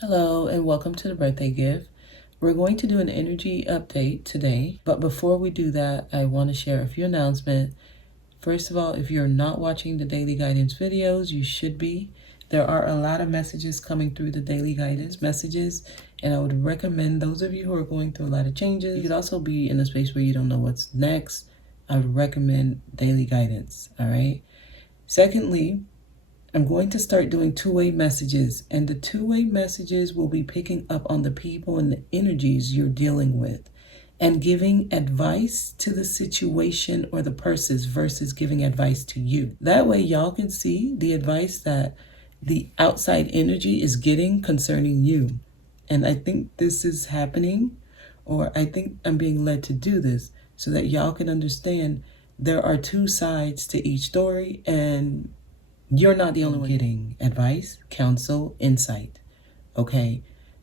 Hello and welcome to the birthday gift. We're going to do an energy update today, but before we do that, I want to share a few announcements. First of all, if you're not watching the daily guidance videos, you should be. There are a lot of messages coming through the daily guidance messages, and I would recommend those of you who are going through a lot of changes. You could also be in a space where you don't know what's next. I would recommend daily guidance, all right? Secondly, I'm going to start doing two-way messages, and the two-way messages will be picking up on the people and the energies you're dealing with and giving advice to the situation or the persons versus giving advice to you. That way y'all can see the advice that the outside energy is getting concerning you. And I think this is happening, or I think I'm being led to do this so that y'all can understand there are two sides to each story, and you're not the only one getting advice, counsel, insight, okay?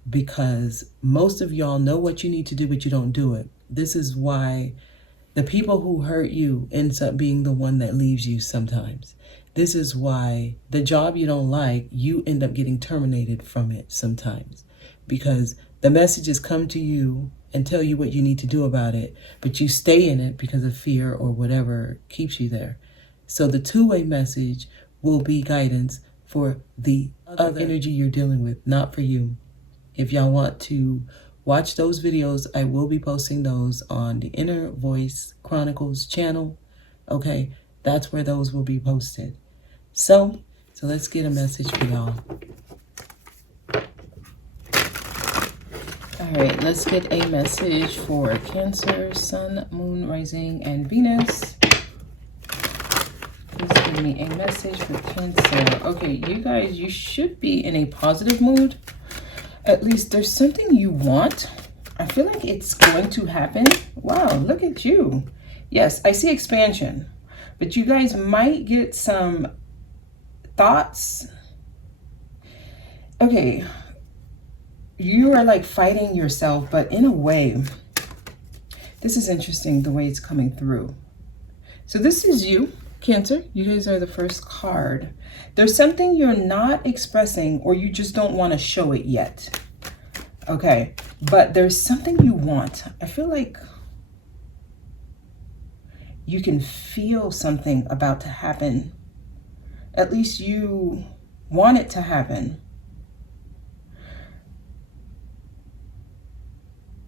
Because most of y'all know what you need to do, but you don't do it. This is why the people who hurt you ends up being the one that leaves you sometimes. This is why the job you don't like, you end up getting terminated from it sometimes. Because the messages come to you and tell you what you need to do about it, but you stay in it because of fear or whatever keeps you there. So the two-way message will be guidance for the other energy you're dealing with, not for you. If y'all want to watch those videos, I will be posting those on the Inner Voice Chronicles channel. Okay, that's where those will be posted. So let's get a message for y'all. All right, let's get a message for Cancer, Sun, Moon, Rising, and Venus. Please give me a message for Cancer. Okay, you guys, you should be in a positive mood. At least there's something you want. I feel like it's going to happen. Wow, look at you. Yes, I see expansion. But you guys might get some thoughts. Okay, you are like fighting yourself, but in a way, this is interesting the way it's coming through. So this is you. Cancer, you guys are the first card. There's something you're not expressing, or you just don't want to show it yet. Okay, but there's something you want. I feel like you can feel something about to happen. At least you want it to happen.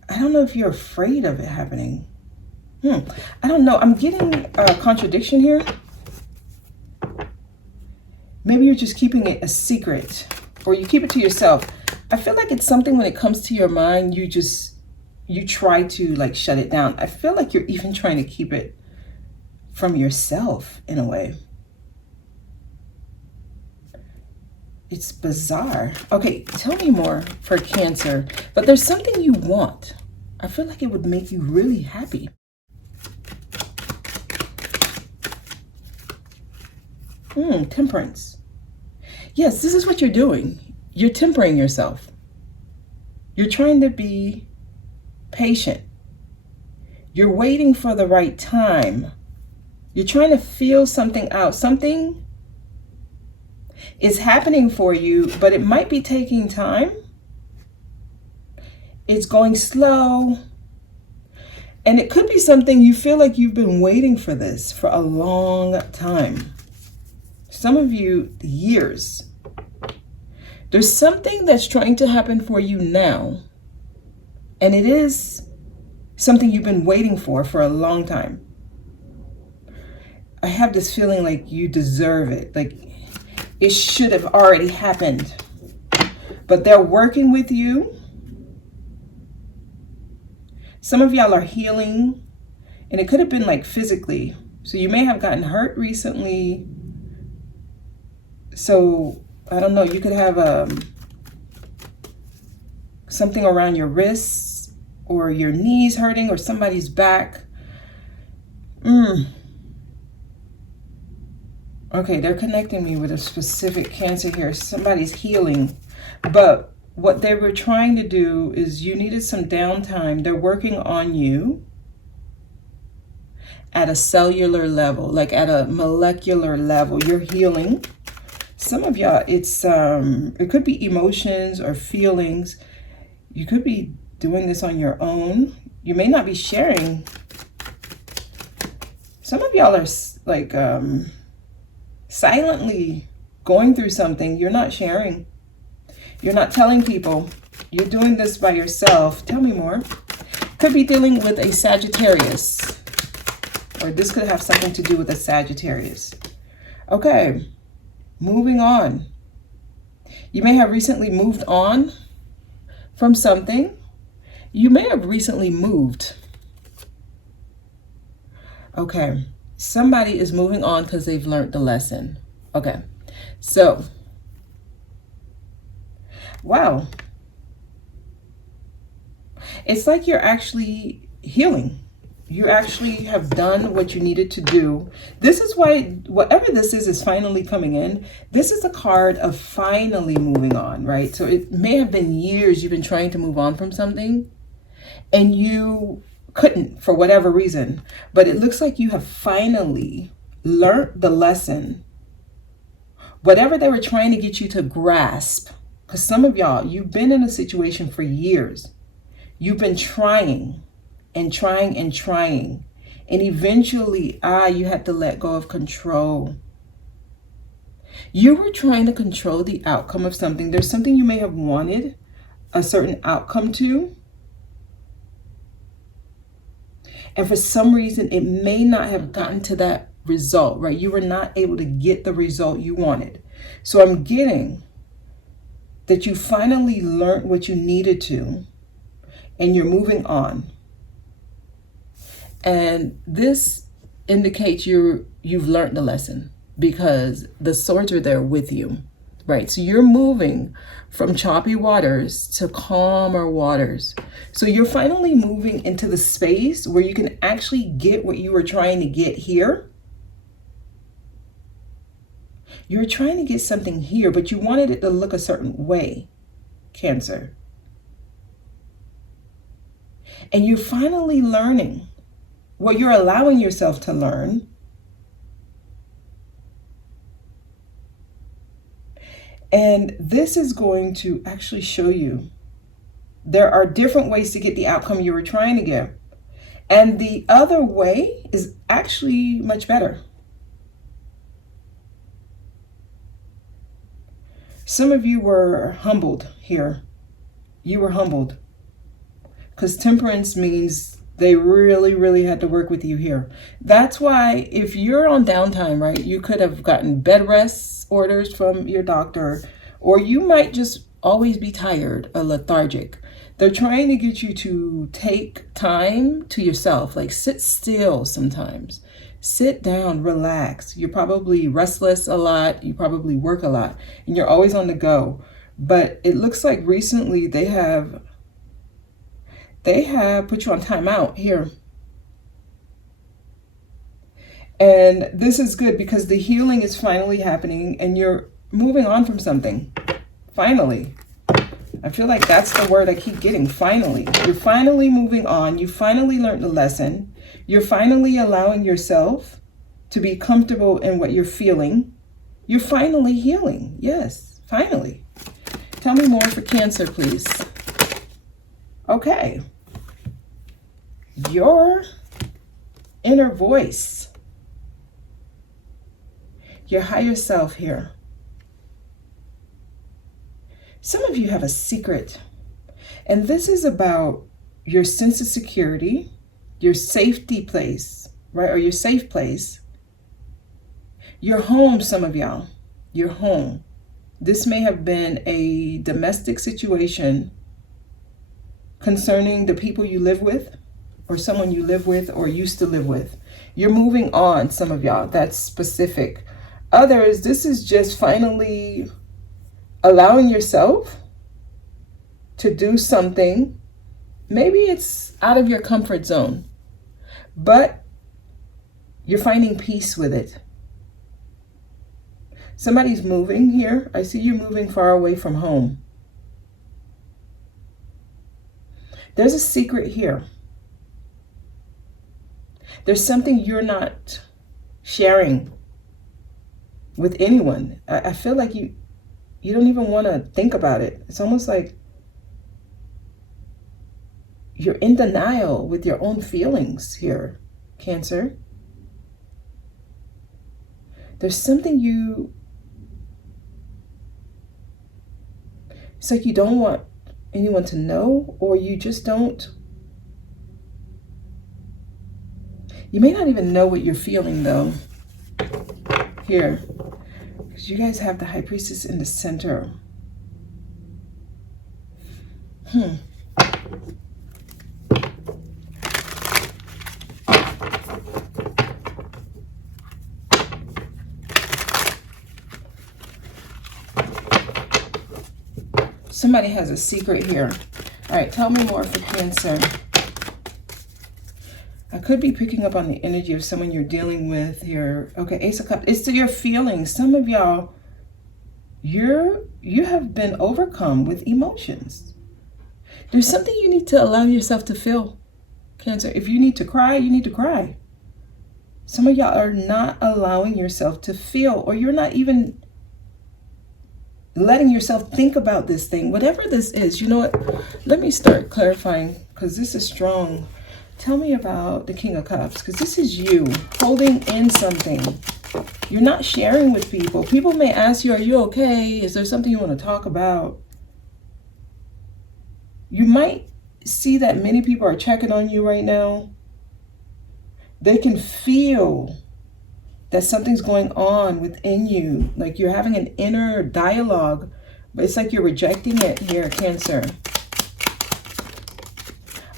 I don't know if you're afraid of it happening. I don't know. I'm getting a contradiction here. Maybe you're just keeping it a secret, or you keep it to yourself. I feel like it's something when it comes to your mind, you try to like shut it down. I feel like you're even trying to keep it from yourself in a way. It's bizarre. Okay, tell me more for Cancer. But there's something you want. I feel like it would make you really happy. Temperance. Yes, this is what you're doing. You're tempering yourself. You're trying to be patient. You're waiting for the right time. You're trying to feel something out. Something is happening for you, but it might be taking time. It's going slow. And it could be something you feel like you've been waiting for this for a long time. Some of you, years. There's something that's trying to happen for you now. And it is something you've been waiting for a long time. I have this feeling like you deserve it. Like it should have already happened. But they're working with you. Some of y'all are healing. And it could have been like physically. So you may have gotten hurt recently. So, I don't know, you could have something around your wrists or your knees hurting or somebody's back. Okay, they're connecting me with a specific Cancer here. Somebody's healing. But what they were trying to do is you needed some downtime. They're working on you at a cellular level, like at a molecular level. You're healing. Some of y'all, it could be emotions or feelings. You could be doing this on your own. You may not be sharing. Some of y'all are like silently going through something. You're not sharing. You're not telling people. You're doing this by yourself. Tell me more. Could be dealing with a Sagittarius. Or this could have something to do with a Sagittarius. Okay. Moving on. You may have recently moved on from something. You may have recently moved. Okay. Somebody is moving on because they've learned the lesson. Okay. So, wow. It's like you're actually healing. You actually have done what you needed to do. This is why, whatever this is finally coming in. This is a card of finally moving on, right? So it may have been years you've been trying to move on from something and you couldn't for whatever reason. But it looks like you have finally learned the lesson. Whatever they were trying to get you to grasp, because some of y'all, you've been in a situation for years. You've been trying and trying and trying. And eventually, you had to let go of control. You were trying to control the outcome of something. There's something you may have wanted a certain outcome to. And for some reason, it may not have gotten to that result, right? You were not able to get the result you wanted. So I'm getting that you finally learned what you needed to, and you're moving on. And this indicates you've learned the lesson because the swords are there with you, right? So you're moving from choppy waters to calmer waters. So you're finally moving into the space where you can actually get what you were trying to get here. You're trying to get something here, but you wanted it to look a certain way, Cancer. And you're finally learning. Well, you're allowing yourself to learn. And this is going to actually show you there are different ways to get the outcome you were trying to get. And the other way is actually much better. Some of you were humbled here. You were humbled. Because temperance means they really, really had to work with you here. That's why if you're on downtime, right, you could have gotten bed rest orders from your doctor, or you might just always be tired or lethargic. They're trying to get you to take time to yourself, like sit still sometimes. Sit down, relax. You're probably restless a lot. You probably work a lot and you're always on the go. But it looks like recently they have put you on timeout here. And this is good because the healing is finally happening and you're moving on from something. Finally. I feel like that's the word I keep getting. Finally. You're finally moving on. You finally learned the lesson. You're finally allowing yourself to be comfortable in what you're feeling. You're finally healing. Yes, finally. Tell me more for Cancer, please. Okay. Your inner voice. Your higher self here. Some of you have a secret, and this is about your sense of security, your safety place, right? Or your safe place. Your home, some of y'all, your home. This may have been a domestic situation concerning the people you live with, or someone you live with or used to live with. You're moving on, some of y'all. That's specific. Others, this is just finally allowing yourself to do something. Maybe it's out of your comfort zone, but you're finding peace with it. Somebody's moving here. I see you moving far away from home. There's a secret here. There's something you're not sharing. with anyone. I feel like you don't even want to think about it. It's almost like you're in denial with your own feelings here, Cancer. There's something it's like you don't want anyone to know, or you just don't. You may not even know what you're feeling though here, because you guys have the High Priestess in the center. Somebody has a secret here. All right, tell me more for Cancer. I could be picking up on the energy of someone you're dealing with here. Okay, Ace of Cups. It's to your feelings. Some of y'all, you have been overcome with emotions. There's something you need to allow yourself to feel, Cancer. If you need to cry, you need to cry. Some of y'all are not allowing yourself to feel, or you're not even letting yourself think about this thing, whatever this is. You know what? Let me start clarifying, because this is strong. Tell me about the King of Cups, because this is you holding in something. You're not sharing with people. People may ask you, are you okay? Is there something you want to talk about? You might see that many people are checking on you right now. They can feel that something's going on within you. Like you're having an inner dialogue, but it's like you're rejecting it here, Cancer.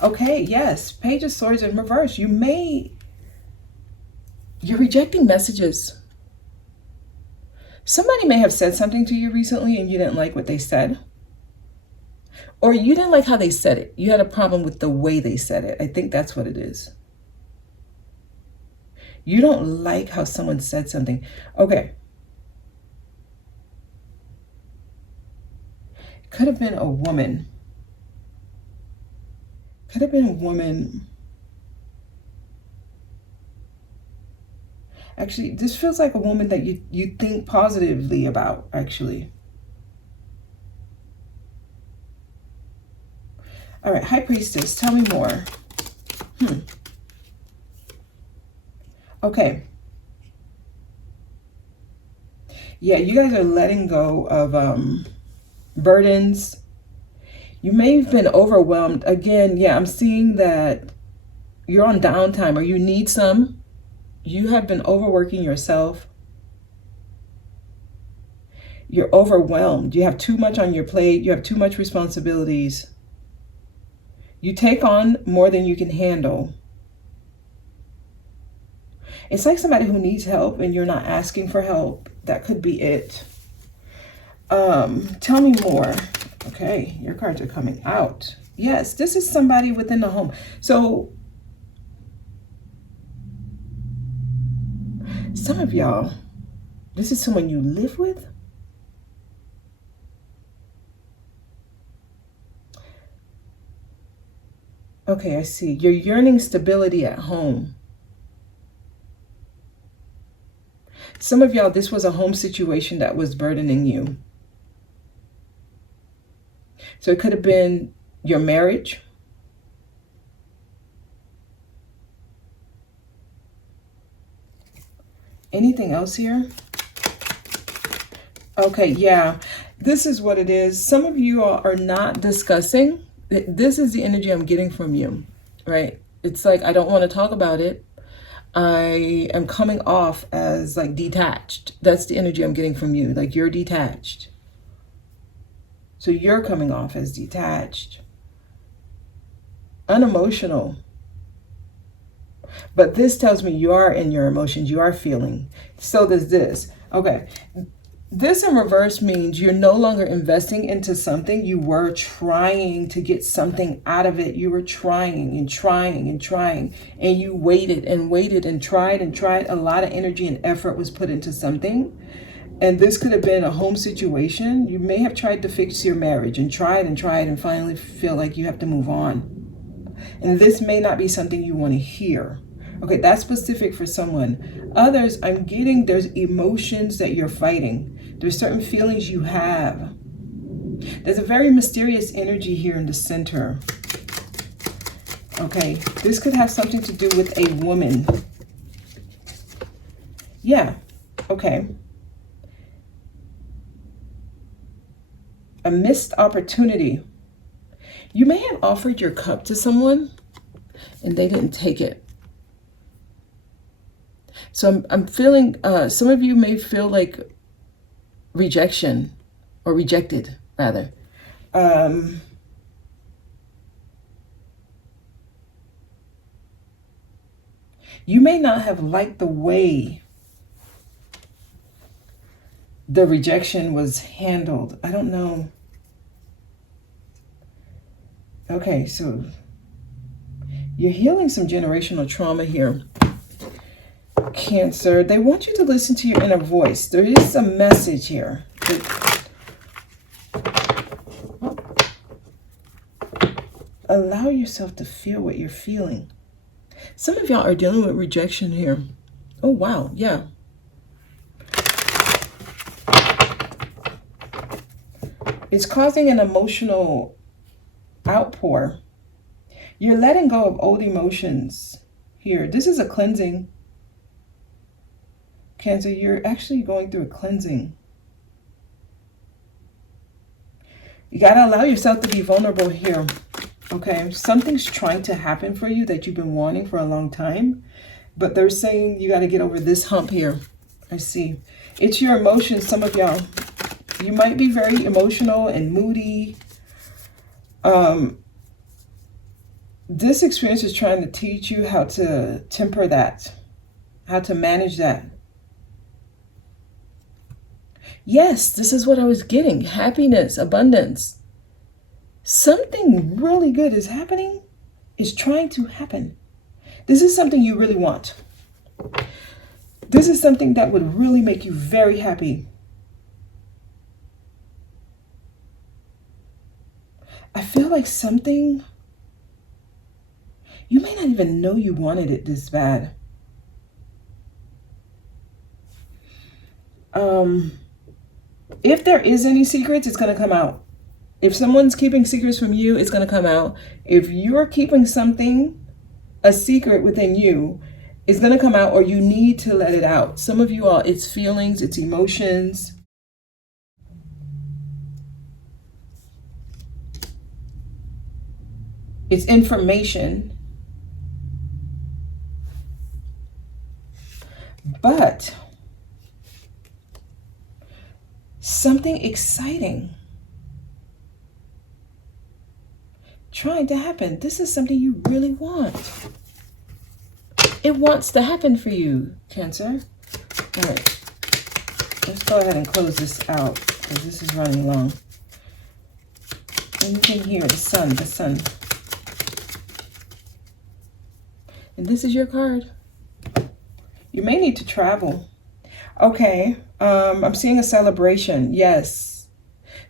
Okay, yes, Page of Swords in reverse. You're rejecting messages. Somebody may have said something to you recently and you didn't like what they said. Or you didn't like how they said it. You had a problem with the way they said it. I think that's what it is. You don't like how someone said something. Okay. Could have been a woman. Could have been a woman. Actually, this feels like a woman that you think positively about, actually. All right, High Priestess, tell me more. Okay. Yeah, you guys are letting go of burdens. You may have been overwhelmed. Again, yeah, I'm seeing that you're on downtime, or you need some. You have been overworking yourself. You're overwhelmed. You have too much on your plate. You have too much responsibilities. You take on more than you can handle. It's like somebody who needs help and you're not asking for help. That could be it. Tell me more. Okay, your cards are coming out. Yes, this is somebody within the home. So some of y'all, this is someone you live with. Okay, I see. You're yearning stability at home. Some of y'all, this was a home situation that was burdening you. So it could have been your marriage. Anything else here? Okay, yeah. This is what it is. Some of you are not discussing. This is the energy I'm getting from you, right? It's like, I don't want to talk about it. I am coming off as like detached. That's the energy I'm getting from you. Like you're detached. So you're coming off as detached, unemotional. But this tells me you are in your emotions. You are feeling. So does this. Okay. This in reverse means you're no longer investing into something. You were trying to get something out of it. You were trying and trying and trying. And you waited and waited and tried and tried. A lot of energy and effort was put into something. And this could have been a home situation. You may have tried to fix your marriage and tried and finally feel like you have to move on. And this may not be something you want to hear. Okay, that's specific for someone. Others, I'm getting there's emotions that you're fighting. There's certain feelings you have. There's a very mysterious energy here in the center. Okay, this could have something to do with a woman. Yeah, okay. A missed opportunity. You may have offered your cup to someone and they didn't take it. So I'm feeling, some of you may feel like rejection or rejected rather. You may not have liked the way the rejection was handled. I don't know. Okay, so you're healing some generational trauma here. Cancer, they want you to listen to your inner voice. There is a message here. Allow yourself to feel what you're feeling. Some of y'all are dealing with rejection here. Oh, wow. Yeah. It's causing an emotional outpour. You're letting go of old emotions here. This is a cleansing. Cancer, you're actually going through a cleansing. You got to allow yourself to be vulnerable here. Okay, something's trying to happen for you that you've been wanting for a long time, but they're saying you got to get over this hump here. I see. It's your emotions, some of y'all. You might be very emotional and moody. This experience is trying to teach you how to temper that, how to manage that. Yes, this is what I was getting. Happiness, abundance. Something really good is happening, is trying to happen. This is something you really want. This is something that would really make you very happy. I feel like something, you may not even know you wanted it this bad. If there is any secrets, it's going to come out. If someone's keeping secrets from you, it's going to come out. If you're keeping something, a secret within you, it's going to come out, or you need to let it out. Some of you all, it's feelings, it's emotions. It's information. But something exciting trying to happen. This is something you really want. It wants to happen for you, Cancer. All right. Let's go ahead and close this out because this is running long. And you can hear the sun, the sun. And this is your card. You may need to travel. Okay. I'm seeing a celebration. Yes.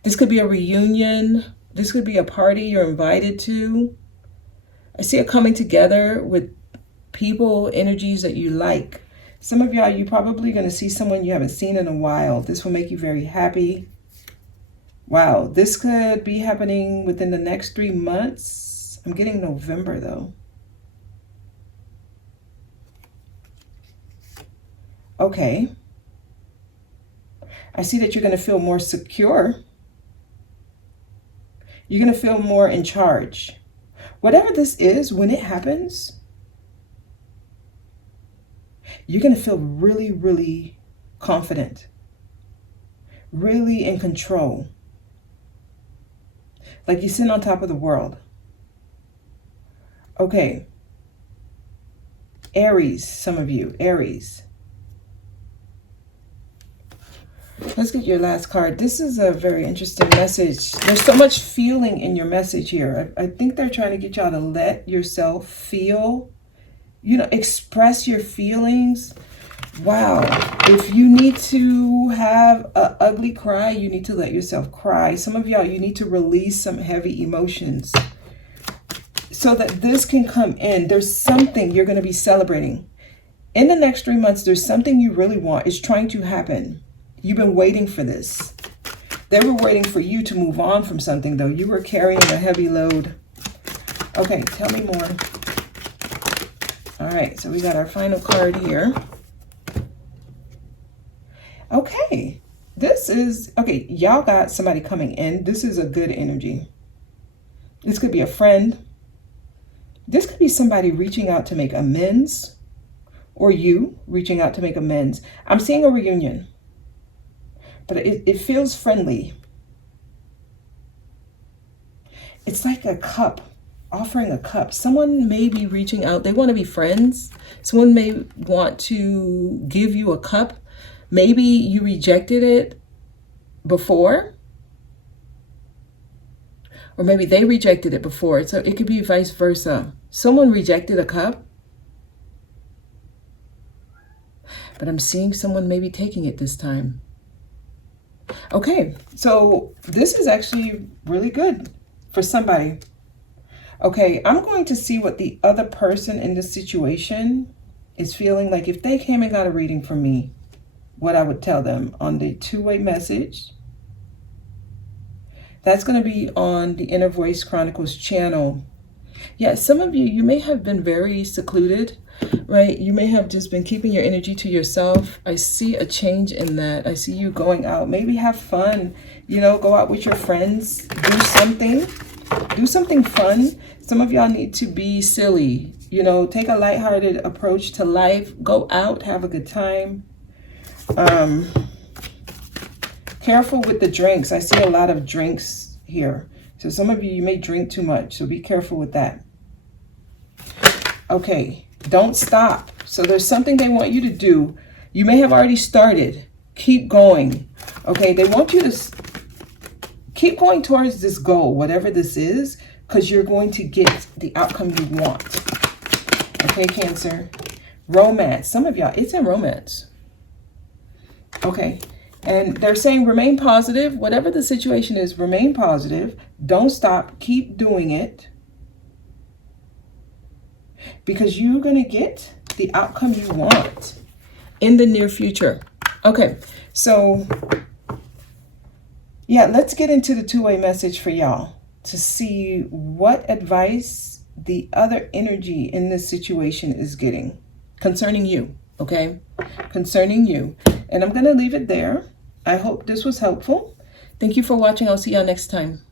This could be a reunion. This could be a party you're invited to. I see it coming together with people, energies that you like. Some of y'all, you're probably going to see someone you haven't seen in a while. This will make you very happy. Wow, this could be happening within the next 3 months. I'm getting November though. Okay. I see that you're going to feel more secure. You're going to feel more in charge. Whatever this is, when it happens, you're going to feel really, really confident, really in control. Like you're sitting on top of the world. Okay. Aries, some of you, Aries. Let's get your last card. This is a very interesting message. There's so much feeling in your message here. I think they're trying to get y'all to let yourself feel, express your feelings. Wow. If you need to have an ugly cry, you need to let yourself cry. Some of y'all, you need to release some heavy emotions so that this can come in. There's something you're going to be celebrating. In the next 3 months, there's something you really want. It's trying to happen. You've been waiting for this. They were waiting for you to move on from something, though. You were carrying a heavy load. Okay, tell me more. All right, so we got our final card here. Okay, this is, okay, y'all got somebody coming in. This is a good energy. This could be a friend. This could be somebody reaching out to make amends, or you reaching out to make amends. I'm seeing a reunion, but it feels friendly. It's like a cup, offering a cup. Someone may be reaching out. They want to be friends. Someone may want to give you a cup. Maybe you rejected it before, or maybe they rejected it before. So it could be vice versa. Someone rejected a cup, but I'm seeing someone maybe taking it this time. Okay, so this is actually really good for somebody. Okay, I'm going to see what the other person in this situation is feeling like. If they came and got a reading from me, what I would tell them on the two-way message. That's going to be on the Inner Voice Chronicles channel. Yeah, some of you, you may have been very secluded, right? You may have just been keeping your energy to yourself. I see a change in that. I see you going out. Maybe have fun, you know, go out with your friends, do something fun. Some of y'all need to be silly, you know, take a lighthearted approach to life. Go out, have a good time. Careful with the drinks. I see a lot of drinks here. So some of you may drink too much. So be careful with that. Okay. Don't stop. So there's something they want you to do. You may have already started. Keep going. Okay. They want you to keep going towards this goal, whatever this is, because you're going to get the outcome you want. Okay, Cancer. Romance. Some of y'all, it's in romance. Okay. And they're saying remain positive. Whatever the situation is, remain positive. Don't stop. Keep doing it. Because you're going to get the outcome you want in the near future. Okay. So, yeah, let's get into the two-way message for y'all to see what advice the other energy in this situation is getting concerning you. Okay. Concerning you. And I'm going to leave it there. I hope this was helpful. Thank you for watching. I'll see y'all next time.